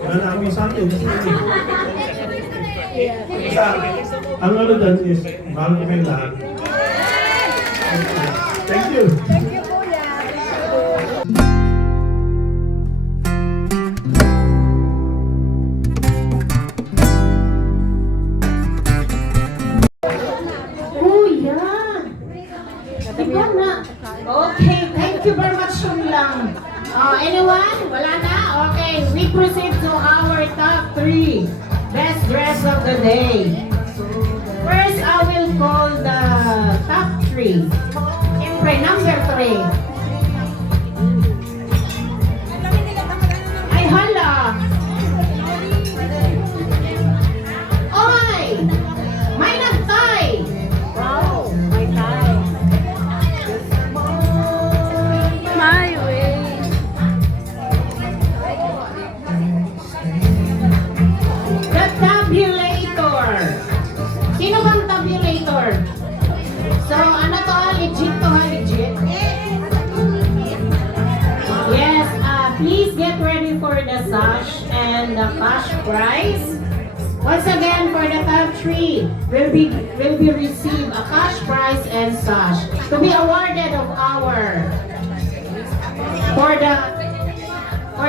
Wala akong sa akin. Basta, ang ano dyan is, mahal ko kayong lahat. Thank you. Thank you, Kuya. Kuya! Ikaw na. Okay, thank you very much lang. Anyone? Wala na? Okay, we proceed to our top 3 best dress of the day. First, I will call the top 3. Siyempre, number 3. Ay, hala! Oy! May nagtay! Wow, may time. My way. The tabulator. Sino bang tabulator? So, ano to? Legit to ha? Legit? Yes, please get ready for the sash and the cash prize. Once again, for the top 3, will be receive a cash prize and sash to be awarded of our. For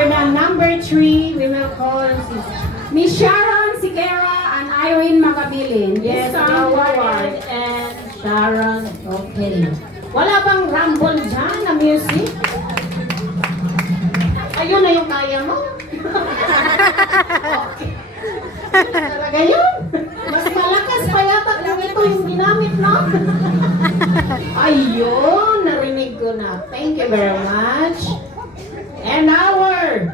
the number 3, we will call Miss Sharon Sigera and Irene Macabilin. yes, award and Sharon. Okay. Wala bang rumble dyan na music? Ayun na yung kaya mo. Okay. Talaga yun. Mas malakas pa yata kung ito yung ginamit, no? Ayun, narinig ko na. Thank you very much. And our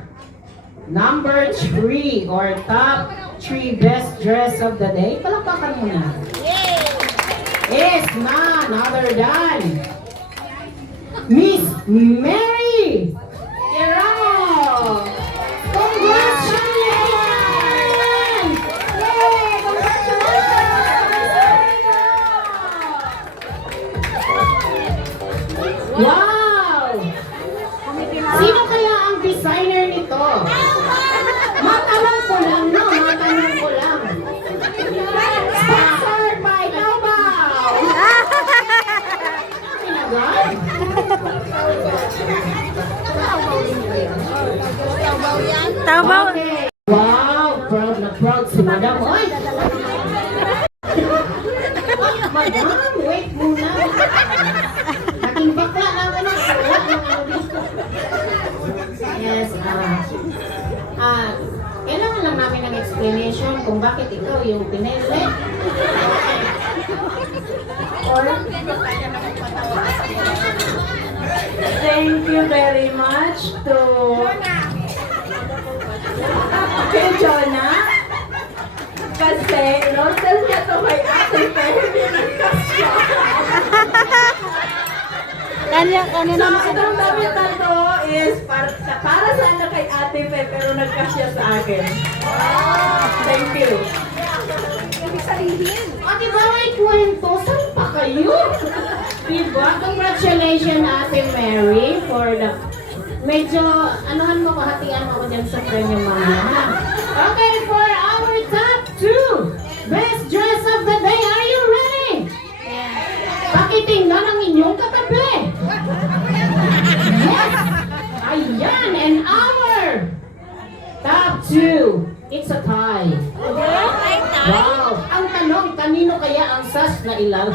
number 3 or top 3 best dress of the day. Palakpakan mo na. Is none other than Miss Mary Geramo. Congratulations! Yay! Congratulations! Wow! Sino kaya ang designer nito? Matanong ko lang, no? Matanong ko lang. Sponsored by Taobao! Pinagay? Tabaw. Okay. Wow! Proud na proud si Madam. Oy! Madam, wait muna. Naging bakla namin ang sulat ng ano dito. Yes, kailangan lang namin ng explanation kung bakit ikaw yung pinili. Or, Thank you very much to kay Jonah. Kasi inorder niya to kay Ate Pepe. Kanina na itong damit na to is para sana kay Ate Pepe pero nagkasya sa akin. Thank you. o diba may kwento? Saan pa kayo? Diba? Congratulations, Ate Mary, for the... Medyo, anuhan mo ko, hatian mo ko dyan sa premium mamaya, ha? Okay, for our top 2 best dress of the day, are you ready? Pakitingnan ang inyong katabi. Yes! Ayan, and our top 2, it's a tie. Wow! Ang tanong, kanino kaya ang sash na ilan?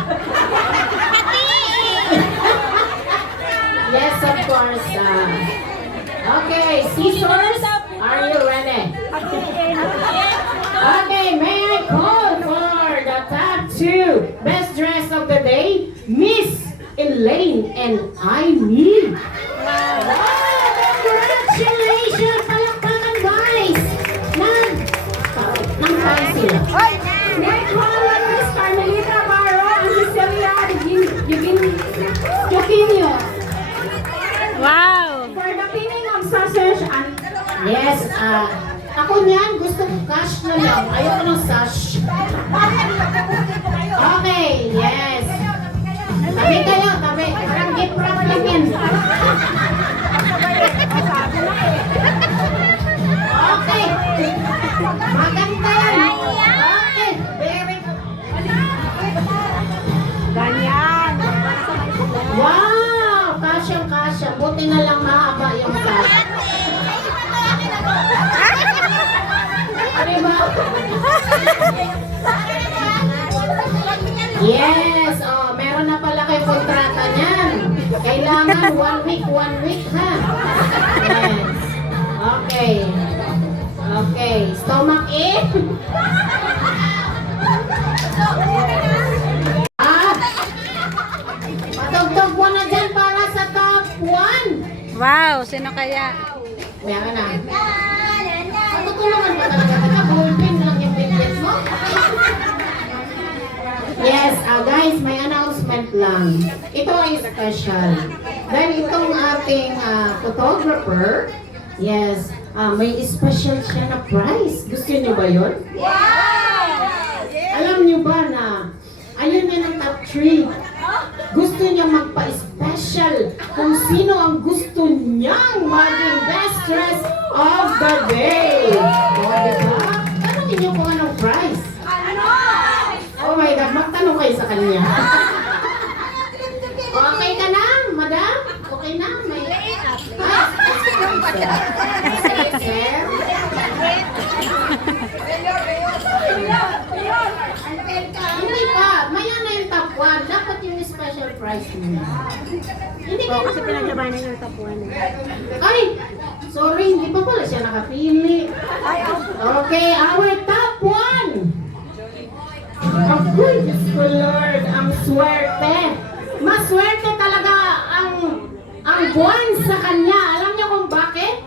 Yes, of course. Okay, scissors, are you ready? Okay, may I call for the top 2 best dress of the day, Miss Elaine and Amy. Wow! Congratulations! Palakpakan, guys! Nang tayo sila. Next one, Miss Carmelita Barro and Cecilia Eugenio. Wow! For the pinning of sausage and Yes, ako niyan, gusto ko cash na lang. Ayoko ng sash. Okay, yes. Tabi kayo, tabi. Parang gift wrap lang yan. na lang mahaba yung top. Ano ba? Yes, oh, meron na pala kayong kontrata niyan. Kailangan 1 week, ha? Yes. Okay. Okay, stomach in. Ah, patugtog mo na dyan para sa top 1. Wow, sino kaya? Meron na. Matutulungan ka talaga kita. Ballpen lang yung pinlet mo. Yes, guys, may announcement lang. Ito ay special. Dahil itong ating photographer, yes, may special siya na prize. Gusto niyo ba yun? Alam niyo ba na ayun yan ang top 3. Gusto niya magpa-special kung sino ang gusto niyang maging best dress of the day. O, diba? Tanongin niyo kung anong prize. Oh my God, magtanong kayo sa kanya. Okay ka na, madam? Okay na? May... Sir? Hindi pa. Maya na yung top 1. Dapat yung special prize niya. Hindi ka kasi pinaglabanan yung top 1. Ay! Sorry, hindi pa pala siya nakapili. Okay, our top 1! Agoy, Diyos ko Lord, ang swerte. Maswerte talaga ang buwan sa kanya. Alam niyo kung bakit?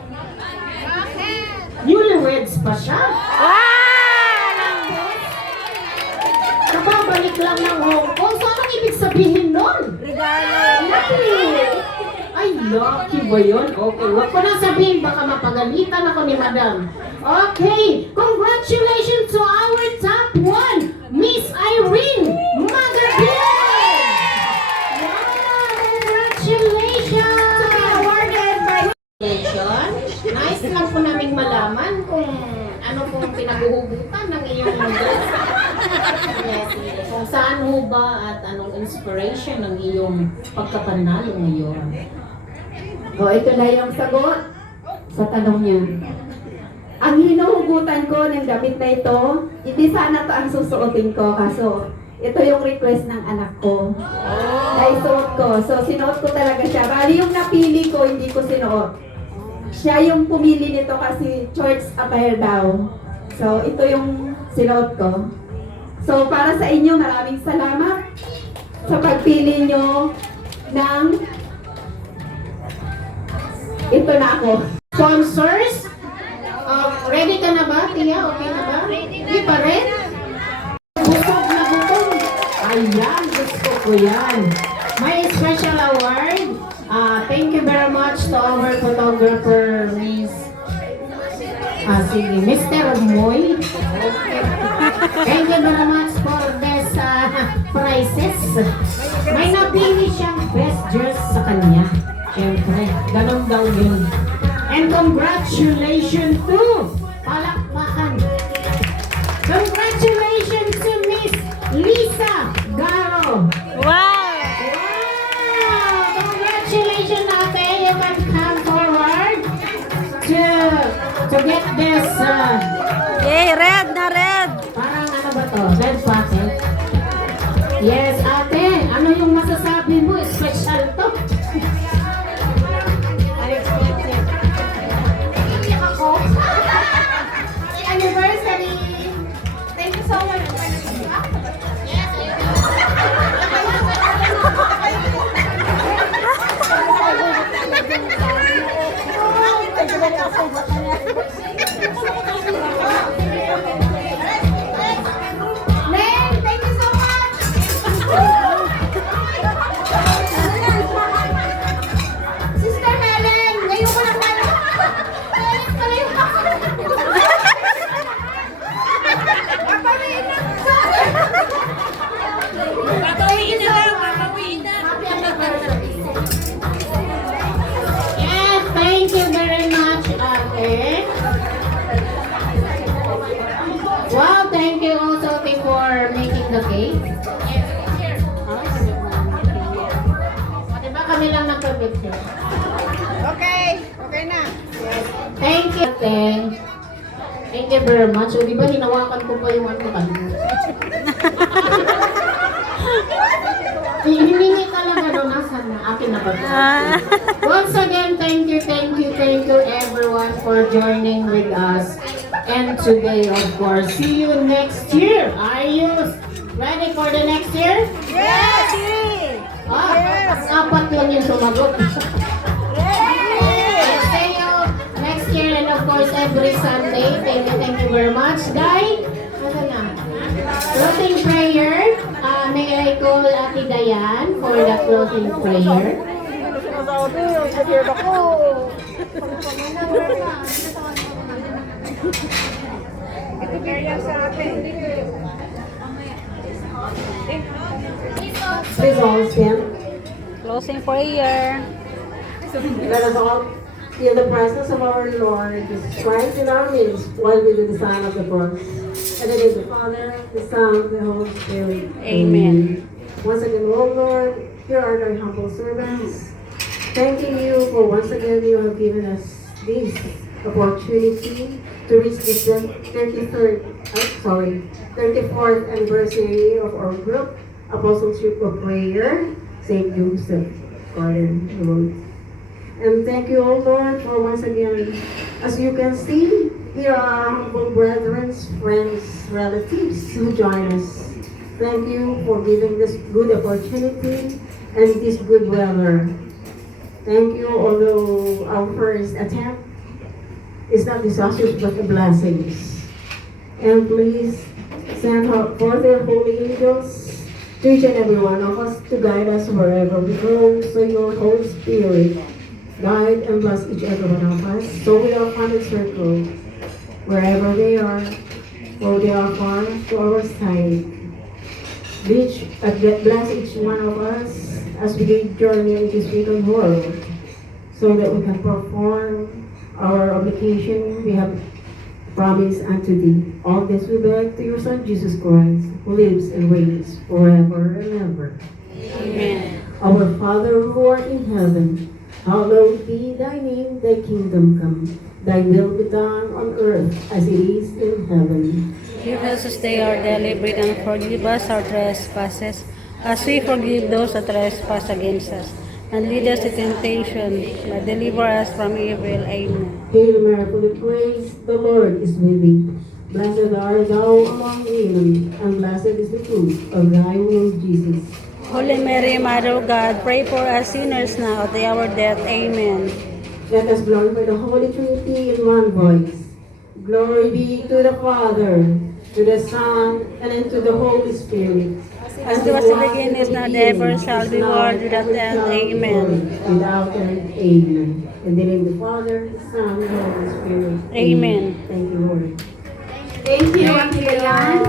Newlyweds pa siya. Kababalik lang ng Hong Kong. So, anong ibig sabihin nun? Lucky! Ay, lucky ba yun? Okay, wag ko na sabihin. Baka mapagalitan ako ni Madam. Okay, congratulations to our top 1, Miss Irene Magabin! Wow, congratulations! To be awarded by... Nice lang po naming malaman kung ano pong pinaghuhugutan ng iyong dress. Yes, kung saan ho ba at anong inspiration ng iyong pagkapanalo ngayon. O, ito na yung sagot sa tanong niya. Ang hinuhugutan ko ng damit na ito, hindi sana to ang susuotin ko, kaso ito yung request ng anak ko. Ay, suot ko. So, sinuot ko talaga siya. Bali yung napili ko, hindi ko sinuot. Siya yung pumili nito kasi church attire daw. So, ito yung sinuot ko. So, para sa inyo, maraming salamat sa pagpili nyo ng ito na ako. Sponsors? Ready ka na ba, Tia? Okay na ba? Hindi pa rin? Busog na gutom. Ayan, gusto ko yan. May special award. Thank you very much to our photographer, Miss... sige, Mr. Moy. Okay. Thank you very much for this prizes. May napili siyang best dress sa kanya. Siyempre, ganun daw yun. And congratulations to palakpakan. Congratulations to Miss Lisa Garo. Wow! Wow! Congratulations, ate. You can come forward to get this Yay, red na red! parang ano ba to? Red packet. Yes, ate. Ano yung masasabi mo? Special to. Anniversary! Thank you so much. Len, thank you so much! Thank you, Teng. Thank you very much. O, di ba hinawakan ko pa yung ano kanina? Hiningi ka lang ano, nasa na? Akin na ba ito? Once again, thank you everyone for joining with us. And today, of course, see you next year. Are you ready for the next year? Yes! Apat lang yung sumagot. See you next year and of course every Sunday. Thank you very much. Dai, ano na? Closing prayer. May I call Ate Dayan for the closing prayer? Please all stand. Closing prayer. Let us all feel the presence of our Lord Jesus Christ in our midst while we do the sign of the cross. And it is the Father, the Son, the Holy Spirit. Amen. Once again, O Lord, here are thy humble servants. Thanking you for once again you have given us this opportunity to reach the 34th anniversary of our group, Apostleship of Prayer, St. Joseph Garden Road. And thank you, O Lord, for once again, as you can see, here are our humble brethren, friends, relatives who join us. Thank you for giving this good opportunity and this good weather. Thank you, although our first attempt is not disastrous but a blessing. And please send forth their holy angels to each and every one of us to guide us wherever we go. So your Holy Spirit guide and bless each and every one of us. So we are family circle, wherever they are, or they are far to our side. Bless each one of us as we journey in this wicked world, so that we can perform our obligation we have promised unto thee. All this we beg to your Son, Jesus Christ, who lives and reigns forever and ever. Amen. Our Father who art in heaven, hallowed be thy name, thy kingdom come. Thy will be done on earth as it is in heaven. Give us this day our daily bread and forgive us our trespasses, as we forgive those that trespass against us. And lead us to temptation, but deliver us from evil. Amen. Hail Mary, full of grace, the Lord is with thee. Blessed art thou among women, and blessed is the fruit of thy womb, Jesus. Holy Mary, Mother of God, pray for us sinners now at the hour of death. Amen. Let us glorify the Holy Trinity in one voice. Glory be to the Father, to the Son, and to the Holy Spirit. As it was in the beginning, is now, ever shall be, world without end. Amen. Without end. Amen. In the name of the Father, the Son, and the Holy Spirit. Amen. Thank you, Lord. Thank you, Auntie Dayan.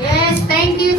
Yes, thank you.